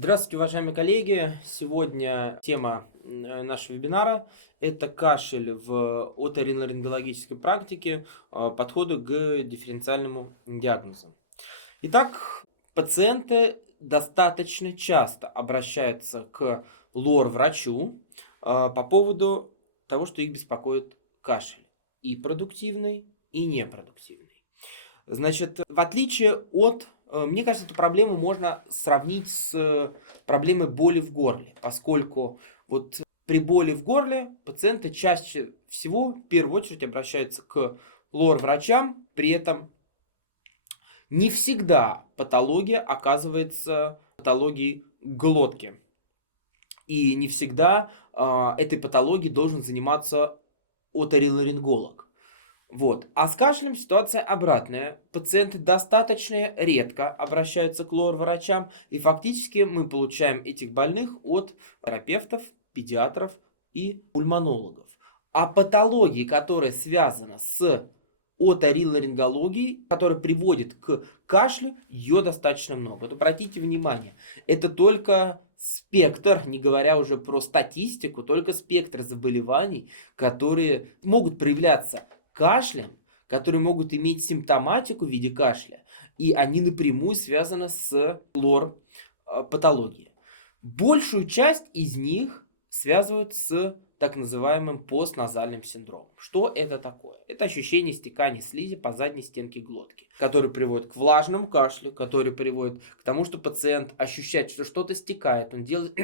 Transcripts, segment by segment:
Здравствуйте, уважаемые коллеги! Сегодня тема нашего вебинара – это кашель в оториноларингологической практике, подходы к дифференциальному диагнозу. Итак, пациенты достаточно часто обращаются к лор-врачу по поводу того, что их беспокоит кашель. И продуктивный, и непродуктивный. Значит, в отличие от, мне кажется, эту проблему можно сравнить с проблемой боли в горле, поскольку вот при боли в горле пациенты чаще всего в первую очередь обращаются к лор-врачам, при этом не всегда патология оказывается патологией глотки. И не всегда этой патологией должен заниматься оториноларинголог. Вот. А с кашлем ситуация обратная. Пациенты достаточно редко обращаются к лор-врачам, и фактически мы получаем этих больных от терапевтов, педиатров и пульмонологов. А патологии, которые связаны с оториноларингологией, которая приводит к кашлю, ее достаточно много. Вот обратите внимание, это только спектр, не говоря уже про статистику, только спектр заболеваний, которые могут проявляться кашлем, которые могут иметь симптоматику в виде кашля, и они напрямую связаны с лор-патологией. Большую часть из них связывают с так называемым постназальным синдромом. Что это такое? Это ощущение стекания слизи по задней стенке глотки, который приводит к влажному кашлю, который приводит к тому, что пациент ощущает, что что-то стекает. Он делает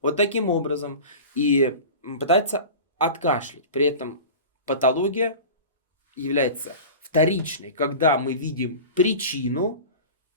вот таким образом и пытается откашлять. При этом патология является вторичной, когда мы видим причину,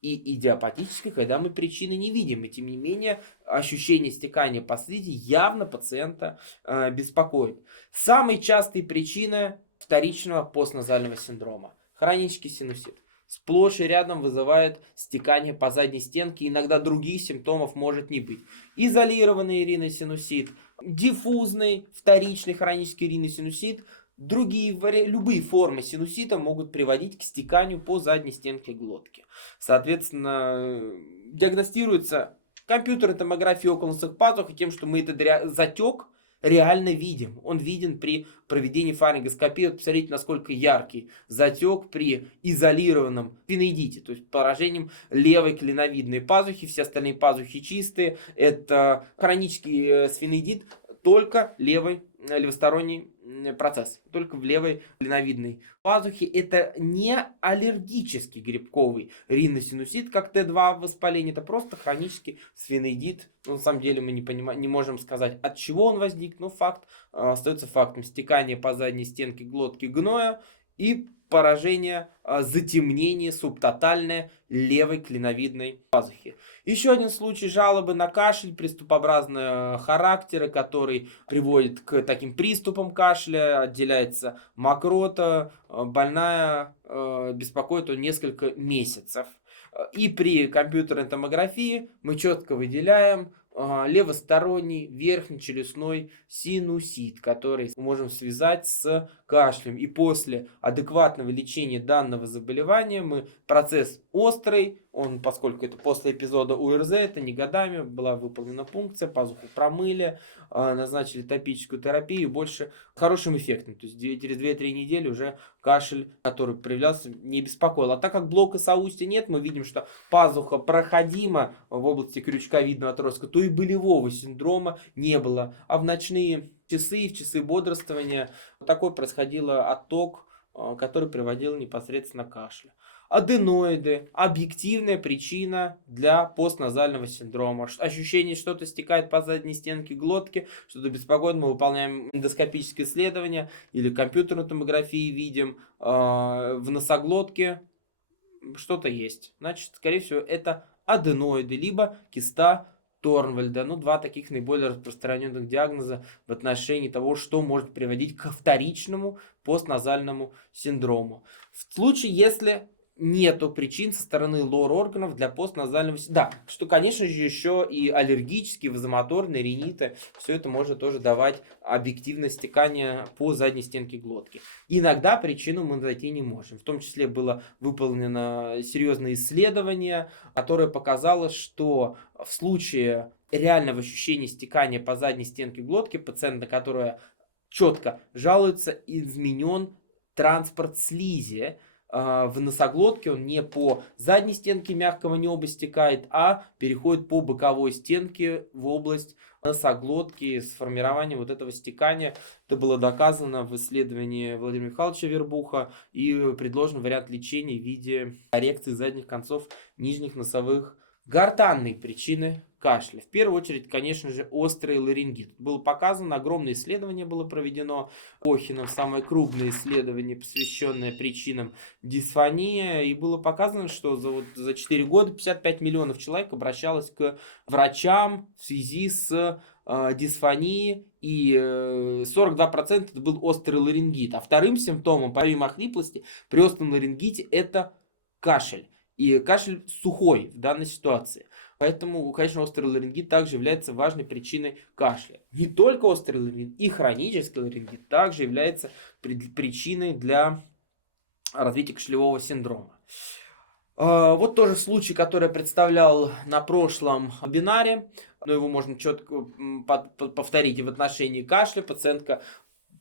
и идиопатической, когда мы причины не видим. И тем не менее, ощущение стекания по слизи явно пациента беспокоит. Самой частой причиной вторичного постназального синдрома – хронический синусит. Сплошь и рядом вызывает стекание по задней стенке, иногда других симптомов может не быть. Изолированный риносинусит, диффузный вторичный хронический риносинусит, любые формы синусита могут приводить к стеканию по задней стенке глотки. Соответственно, диагностируется компьютерной томографией околоносных пазух и тем, что мы этот затек реально видим. Он виден при проведении фарингоскопии. Вот посмотрите, насколько яркий затек при изолированном сфиноидите, то есть поражением левой клиновидной пазухи. Все остальные пазухи чистые. Это хронический сфиноидит, только левосторонний процесс, только в левой клиновидной пазухе. Это не аллергический грибковый риносинусит, как Т2 воспаление, это просто хронический сфиноидит. На самом деле мы не можем сказать, от чего он возник, но факт остается фактом. Стекание по задней стенке глотки гноя и поражение, затемнение субтотальное левой клиновидной пазухи. Еще один случай жалобы на кашель приступообразного характера, который приводит к таким приступам кашля, отделяется мокрота, больная беспокоит он несколько месяцев. И при компьютерной томографии мы четко выделяем левосторонний верхнечелюстной синусит, который мы можем связать с кашлем. И после адекватного лечения данного заболевания процесс острый, поскольку это после эпизода УРЗ, это не годами, была выполнена пункция, пазуху промыли, назначили топическую терапию, больше хорошим эффектом. То есть через 2-3 недели уже кашель, который проявлялся, не беспокоил. А так как блока соустья нет, мы видим, что пазуха проходима в области крючковидного отростка, то и болевого синдрома не было. А в ночные часы, в часы бодрствования такой происходил отток, который приводил непосредственно к кашлю. Аденоиды – объективная причина для постназального синдрома. Ощущение, что что-то стекает по задней стенке глотки, что-то беспокоит, мы выполняем эндоскопическое исследование или компьютерную томографию видим в носоглотке, что-то есть. Значит, скорее всего, это аденоиды, либо киста Торнвальда. Два таких наиболее распространенных диагноза в отношении того, что может приводить к вторичному постназальному синдрому. В случае, если нету причин со стороны лор-органов для постназального... Да, что, конечно же, еще и аллергические, вазомоторные, риниты, все это может тоже давать объективное стекание по задней стенке глотки. Иногда причину мы найти не можем. В том числе было выполнено серьезное исследование, которое показало, что в случае реального ощущения стекания по задней стенке глотки пациента, которая четко жалуется, изменен транспорт слизи в носоглотке, он не по задней стенке мягкого неба стекает, а переходит по боковой стенке в область носоглотки с формированием вот этого стекания. Это было доказано в исследовании Владимира Михайловича Вербуха и предложен вариант лечения в виде коррекции задних концов нижних носовых. Гортанные причины кашля. В первую очередь, конечно же, острый ларингит. Было показано, огромное исследование было проведено Охином, самое крупное исследование, посвященное причинам дисфонии. И было показано, что за 4 года 55 миллионов человек обращалось к врачам в связи с дисфонией, и 42% это был острый ларингит. А вторым симптомом, помимо хриплости, при остром ларингите это кашель. И кашель сухой в данной ситуации. Поэтому, конечно, острый ларингит также является важной причиной кашля. Не только острый ларингит, и хронический ларингит также является причиной для развития кашлевого синдрома. Вот тоже случай, который я представлял на прошлом вебинаре, но его можно четко повторить и в отношении кашля. Пациентка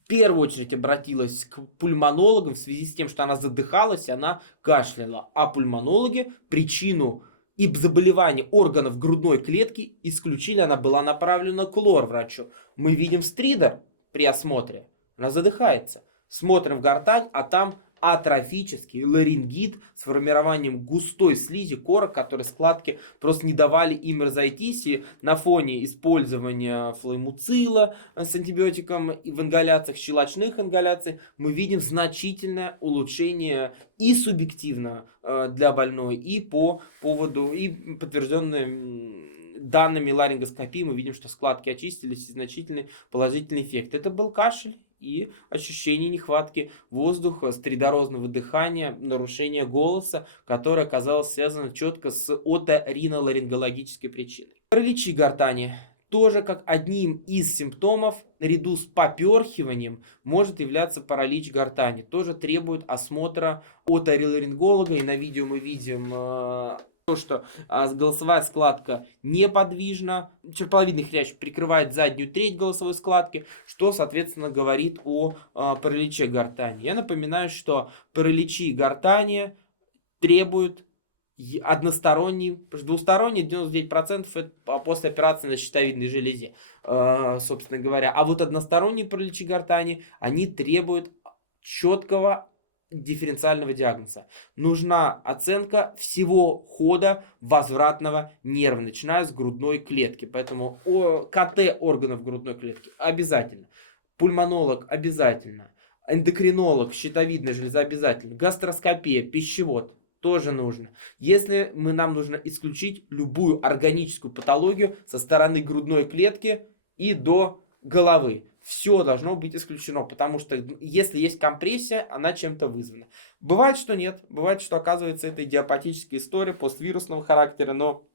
в первую очередь обратилась к пульмонологам в связи с тем, что она задыхалась и она кашляла. А пульмонологи причину и заболевания органов грудной клетки исключили, она была направлена к лор-врачу. Мы видим стридер при осмотре, она задыхается. Смотрим в гортань, а там атрофический ларингит с формированием густой слизи корок, которые складки просто не давали им разойтись. И на фоне использования флоэмуцила с антибиотиком и в ингаляциях, щелочных ингаляций, мы видим значительное улучшение и субъективно для больной, и по поводу, и подтвержденные данными ларингоскопии мы видим, что складки очистились и значительный положительный эффект. Это был кашель и ощущение нехватки воздуха, стридорозного дыхания, нарушение голоса, которое оказалось связано четко с оториноларингологической причиной. Параличи гортани тоже как одним из симптомов, наряду с поперхиванием, может являться паралич гортани. Тоже требует осмотра оториноларинголога. И на видео мы видим то, что голосовая складка неподвижна, черповидный хрящ прикрывает заднюю треть голосовой складки, что, соответственно, говорит о параличе гортани. Я напоминаю, что параличи гортани требуют односторонний, двусторонний 99% это после операции на щитовидной железе, собственно говоря. А вот односторонние параличи гортани, они требуют четкого дифференциального диагноза. Нужна оценка всего хода возвратного нерва, начиная с грудной клетки. Поэтому КТ органов грудной клетки обязательно. Пульмонолог обязательно. Эндокринолог, щитовидная железа обязательно. Гастроскопия, пищевод тоже нужно. Если нам нужно исключить любую органическую патологию со стороны грудной клетки и до головы. Все должно быть исключено, потому что если есть компрессия, она чем-то вызвана. Бывает, что нет. Бывает, что оказывается это идиопатическая история поствирусного характера, но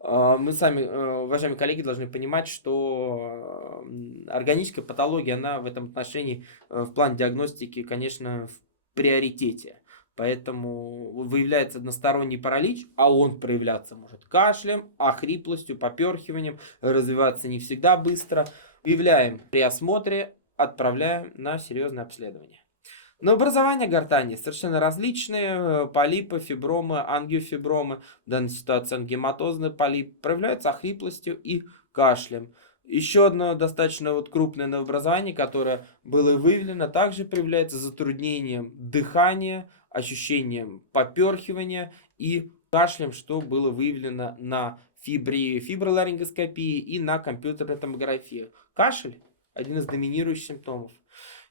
мы сами, уважаемые коллеги, должны понимать, что органическая патология, она в этом отношении в плане диагностики, конечно, в приоритете. Поэтому выявляется односторонний паралич, а он проявляться может кашлем, хриплостью, поперхиванием, развиваться не всегда быстро. Выявляем при осмотре, отправляем на серьезное обследование. Но образование гортани совершенно различные. Полипы, фибромы, ангиофибромы, в данной ситуации ангематозный полип, проявляются хриплостью и кашлем. Еще одно достаточно крупное новообразование, которое было выявлено, также проявляется затруднением дыхания, ощущением поперхивания и кашлем, что было выявлено на фиброларингоскопии и на компьютерной томографии. Кашель – один из доминирующих симптомов.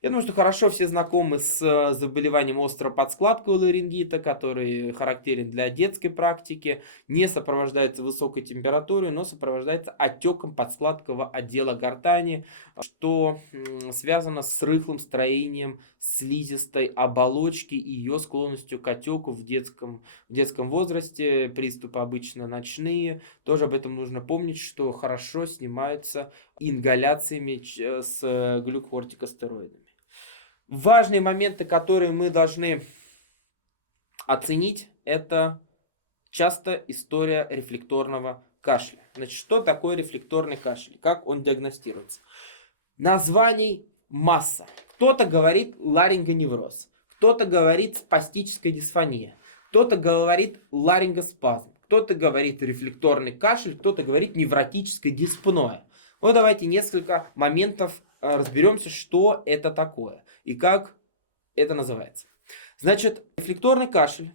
Я думаю, что хорошо все знакомы с заболеванием остро-подскладкового ларингита, который характерен для детской практики, не сопровождается высокой температурой, но сопровождается отеком подскладкового отдела гортани, что связано с рыхлым строением слизистой оболочки и ее склонностью к отеку в детском возрасте. Приступы обычно ночные. Тоже об этом нужно помнить, что хорошо снимаются ингаляциями с глюкокортикостероидами. Важные моменты, которые мы должны оценить, это часто история рефлекторного кашля. Значит, что такое рефлекторный кашель? Как он диагностируется? Названий масса. Кто-то говорит ларингоневроз, кто-то говорит спастическая дисфония, кто-то говорит ларингоспазм, кто-то говорит рефлекторный кашель, кто-то говорит невротическая диспноя. Вот давайте несколько моментов разберемся, что это такое и как это называется. Значит, рефлекторный кашель,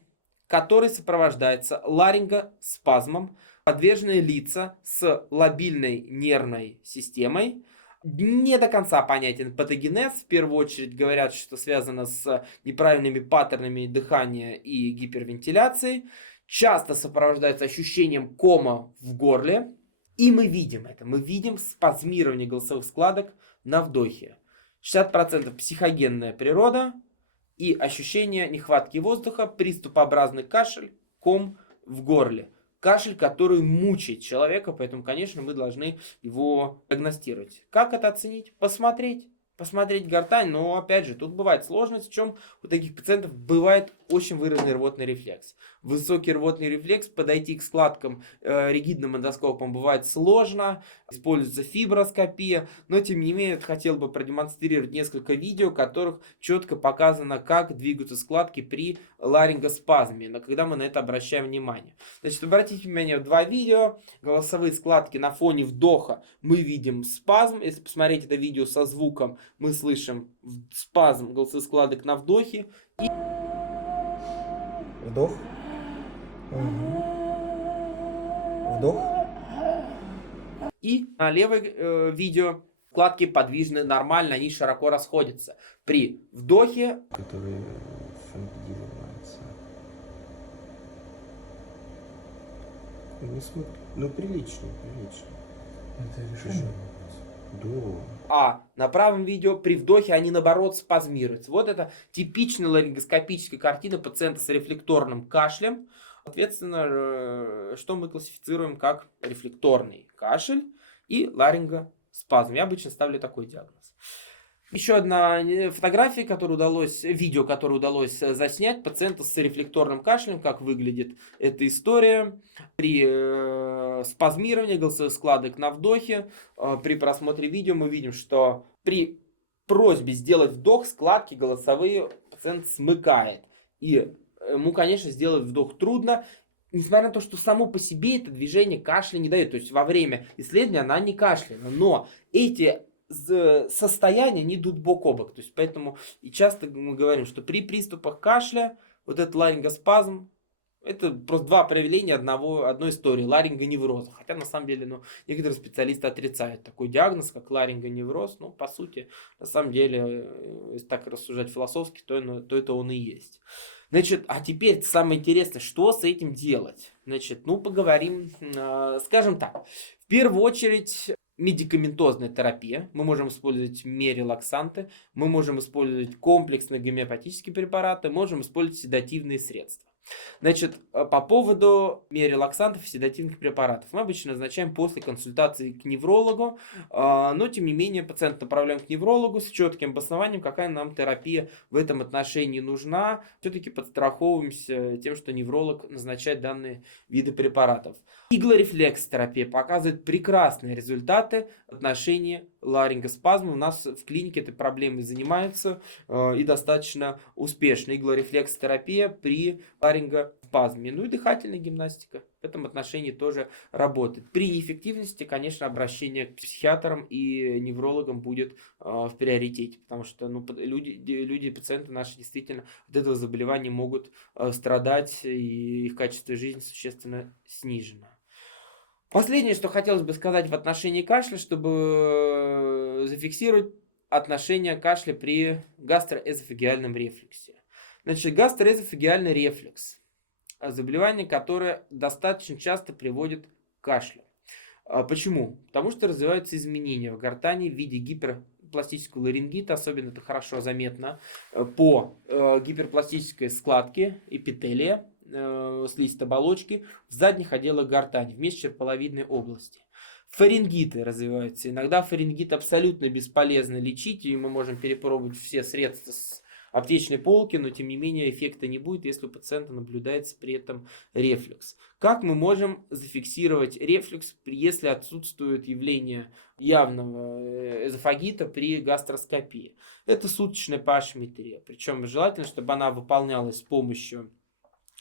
который сопровождается ларингоспазмом, подвержены лица с лобильной нервной системой. Не до конца понятен патогенез. В первую очередь говорят, что связано с неправильными паттернами дыхания и гипервентиляцией. Часто сопровождается ощущением кома в горле. И мы видим это. Мы видим спазмирование голосовых складок на вдохе. 60% психогенная природа и ощущение нехватки воздуха, приступообразный кашель, ком в горле. Кашель, который мучает человека, поэтому, конечно, мы должны его диагностировать. Как это оценить? Посмотреть гортань, но, опять же, тут бывает сложность, в чем у таких пациентов бывает очень выраженный рвотный рефлекс. Высокий рвотный рефлекс, подойти к складкам ригидным эндоскопом бывает сложно, используется фиброскопия, но, тем не менее, хотел бы продемонстрировать несколько видео, в которых четко показано, как двигаются складки при ларингоспазме, но когда мы на это обращаем внимание. Значит, обратите внимание, 2 видео, голосовые складки на фоне вдоха мы видим спазм, если посмотреть это видео со звуком, мы слышим спазм голосовых складок на вдохе. Вдох. Угу. Вдох. И на левое видео складки подвижны нормально, они широко расходятся. При вдохе, который фангидируется. Не смотри. Ну, прилично. Это решение. Да. а на правом видео при вдохе они наоборот спазмируются. Вот это типичная ларингоскопическая картина пациента с рефлекторным кашлем. Соответственно, что мы классифицируем как рефлекторный кашель и ларингоспазм. Я обычно ставлю такой диагноз. Еще одна фотография, видео, которое удалось заснять пациента с рефлекторным кашлем, как выглядит эта история. При спазмировании голосовых складок на вдохе, при просмотре видео мы видим, что при просьбе сделать вдох, складки голосовые пациент смыкает. И ему, конечно, сделать вдох трудно, несмотря на то, что само по себе это движение кашля не дает. То есть во время исследования она не кашляла, но эти состояния не идут бок о бок. То есть поэтому и часто мы говорим, что при приступах кашля вот этот ларингоспазм, это просто 2 проявления одной истории ларингоневроза. Хотя на самом деле некоторые специалисты отрицают такой диагноз, как ларингоневроз. Но по сути, на самом деле, если так рассуждать философски, то это он и есть. Значит, а теперь самое интересное, что с этим делать? Значит, поговорим, скажем так. В первую очередь, медикаментозная терапия. Мы можем использовать мерилаксанты, мы можем использовать комплексные гомеопатические препараты, можем использовать седативные средства. Значит, по поводу мерилаксантов и седативных препаратов. Мы обычно назначаем после консультации к неврологу, но тем не менее пациента направляем к неврологу с четким обоснованием, какая нам терапия в этом отношении нужна. Все-таки подстраховываемся тем, что невролог назначает данные виды препаратов. Иглорефлекс-терапия показывает прекрасные результаты в отношении ларингоспазма. У нас в клинике этой проблемой занимаются и достаточно успешно. Иглорефлекс-терапия при ларингоспазме. И дыхательная гимнастика в этом отношении тоже работает. При неэффективности, конечно, обращение к психиатрам и неврологам будет в приоритете, потому что люди, пациенты наши действительно от этого заболевания могут страдать, и их качество жизни существенно снижено. Последнее, что хотелось бы сказать в отношении кашля, чтобы зафиксировать отношение кашля при гастроэзофагиальном рефлюксе. Значит, гастроэзофагиальный рефлюкс – заболевание, которое достаточно часто приводит к кашлю. Почему? Потому что развиваются изменения в гортани в виде гиперпластического ларингита, особенно это хорошо заметно по гиперпластической складке эпителия, слизистой оболочки в задних отделах гортани, в межчерповидной области. Фарингиты развиваются. Иногда фарингит абсолютно бесполезно лечить, и мы можем перепробовать все средства с аптечной полки, но тем не менее эффекта не будет, если у пациента наблюдается при этом рефлюкс. Как мы можем зафиксировать рефлюкс, если отсутствует явление явного эзофагита при гастроскопии? Это суточная pH-метрия. Причем желательно, чтобы она выполнялась с помощью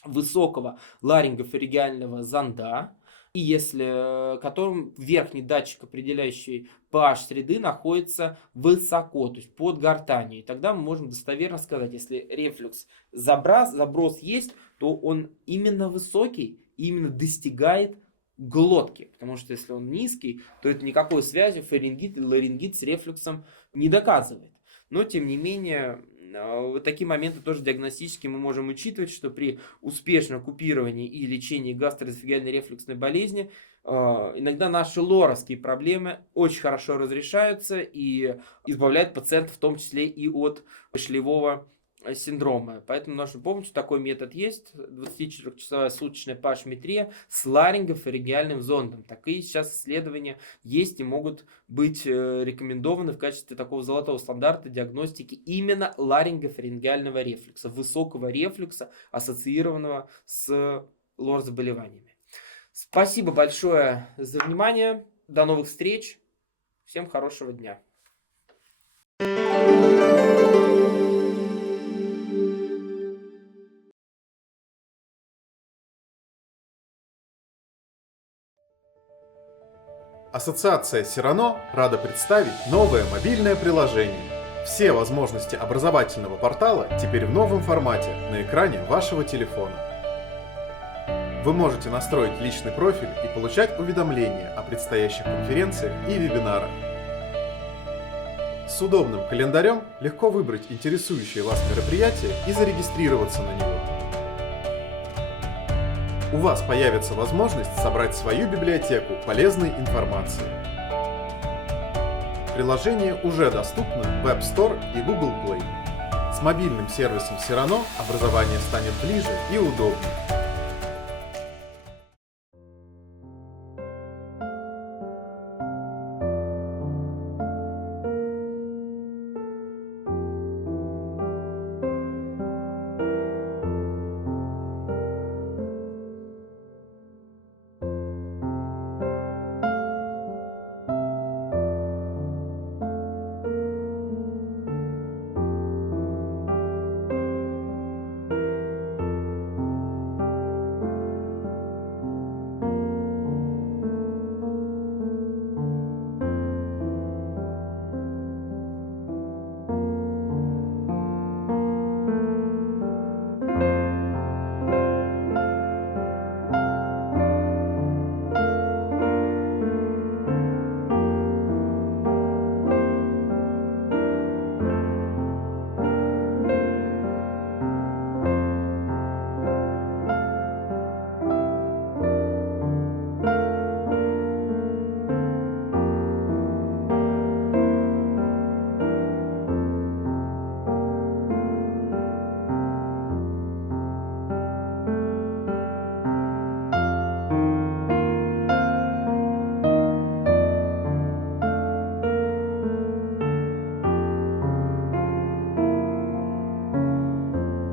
высокого ларингофарингеального зонда, и если которым верхний датчик, определяющий pH среды, находится высоко, то есть под гортанью. И тогда мы можем достоверно сказать, если рефлюкс заброс есть, то он именно высокий, именно достигает глотки. Потому что если он низкий, то это никакой связи фарингит или ларингит с рефлюксом не доказывает. Но тем не менее, в такие моменты тоже диагностически мы можем учитывать, что при успешном купировании и лечении гастроэзофагиальной рефлюксной болезни иногда наши лоровские проблемы очень хорошо разрешаются и избавляют пациента в том числе и от кашлевого синдрома. Поэтому нужно помнить, что такой метод есть. 24-часовая суточная pH-метрия с ларингофарингеальным зондом. Такие сейчас исследования есть и могут быть рекомендованы в качестве такого золотого стандарта диагностики именно ларингофарингеального рефлюкса, высокого рефлюкса, ассоциированного с лор-заболеваниями. Спасибо большое за внимание. До новых встреч. Всем хорошего дня. Ассоциация Сирано рада представить новое мобильное приложение. Все возможности образовательного портала теперь в новом формате на экране вашего телефона. Вы можете настроить личный профиль и получать уведомления о предстоящих конференциях и вебинарах. С удобным календарем легко выбрать интересующее вас мероприятие и зарегистрироваться на него. У вас появится возможность собрать свою библиотеку полезной информации. Приложение уже доступно в App Store и Google Play. С мобильным сервисом Сирано образование станет ближе и удобнее.